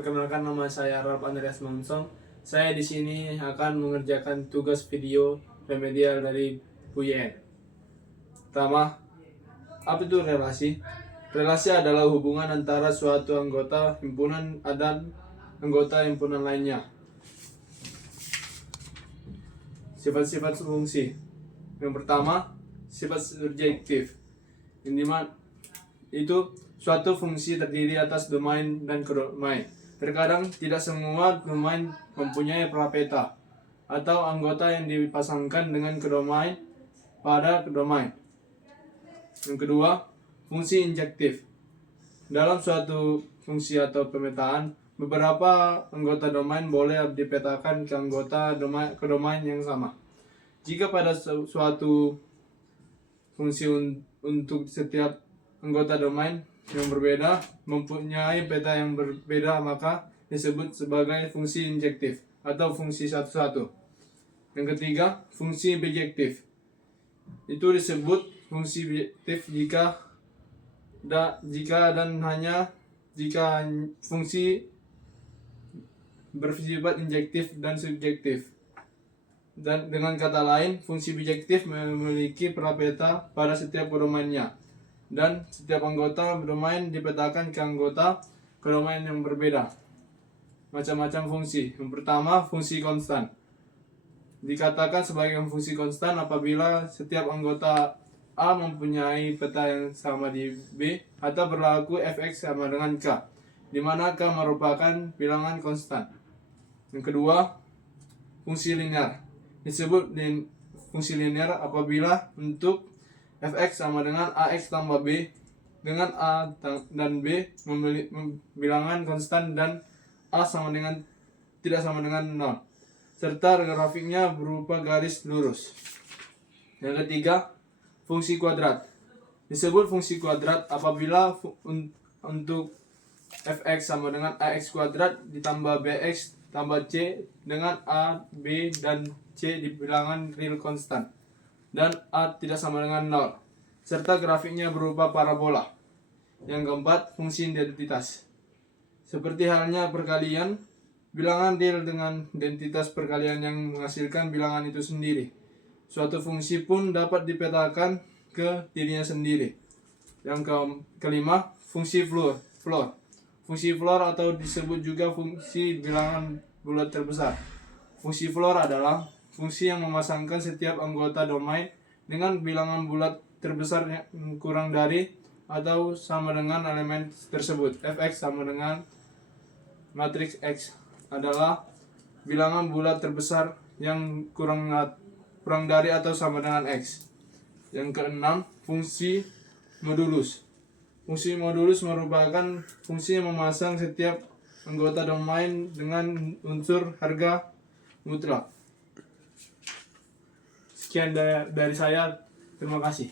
Perkenalkan, nama saya Ralf Andreas Mansong. Saya di sini akan mengerjakan tugas video remedial dari UYN. Pertama, apa itu relasi? Relasi adalah hubungan antara suatu anggota himpunan dan anggota himpunan lainnya. Sifat-sifat fungsi. Yang pertama, sifat subjektif. Itu suatu fungsi terdiri atas domain dan kodomain. Terkadang tidak semua domain mempunyai prapeta atau anggota yang dipasangkan dengan kodomain pada domain. Yang kedua, fungsi injektif. Dalam suatu fungsi atau pemetaan, beberapa anggota domain boleh dipetakan ke anggota domain yang sama. Jika pada suatu fungsi untuk setiap anggota domain yang berbeda mempunyai peta yang berbeda, maka disebut sebagai fungsi injektif atau fungsi satu-satu. Yang ketiga, fungsi bijektif. Itu disebut fungsi bijektif jika dan hanya jika fungsi bersifat injektif dan subjektif. Dan dengan kata lain, fungsi bijektif memiliki prapeta pada setiap domainnya, dan setiap anggota domain dipetakan ke anggota domain yang berbeda. Macam-macam fungsi. Yang pertama, fungsi konstan. Dikatakan sebagai fungsi konstan apabila setiap anggota A mempunyai peta yang sama di B atau berlaku fx sama dengan k, di mana k merupakan bilangan konstan. Yang kedua, fungsi linear. Disebut fungsi linear apabila untuk fx sama dengan ax tambah b, dengan a dan b bilangan konstan dan a tidak sama dengan 0, serta grafiknya berupa garis lurus. Yang ketiga, fungsi kuadrat. Disebut fungsi kuadrat apabila untuk fx sama dengan ax kuadrat ditambah bx tambah c dengan a, b, dan c di bilangan real konstan, dan a tidak sama dengan 0, serta grafiknya berupa parabola. Yang keempat, fungsi identitas. Seperti halnya perkalian, bilangan real dengan identitas perkalian yang menghasilkan bilangan itu sendiri. Suatu fungsi pun dapat dipetakan ke dirinya sendiri. Yang kelima, fungsi floor. Fungsi floor atau disebut juga fungsi bilangan bulat terbesar. Fungsi floor adalah fungsi yang memasangkan setiap anggota domain dengan bilangan bulat terbesar yang kurang dari atau sama dengan elemen tersebut. Fx sama dengan matriks X adalah bilangan bulat terbesar yang kurang dari atau sama dengan X. Yang keenam, fungsi modulus. Fungsi modulus merupakan fungsi yang memasang setiap anggota domain dengan unsur harga mutlak. Sekian dari saya. Terima kasih.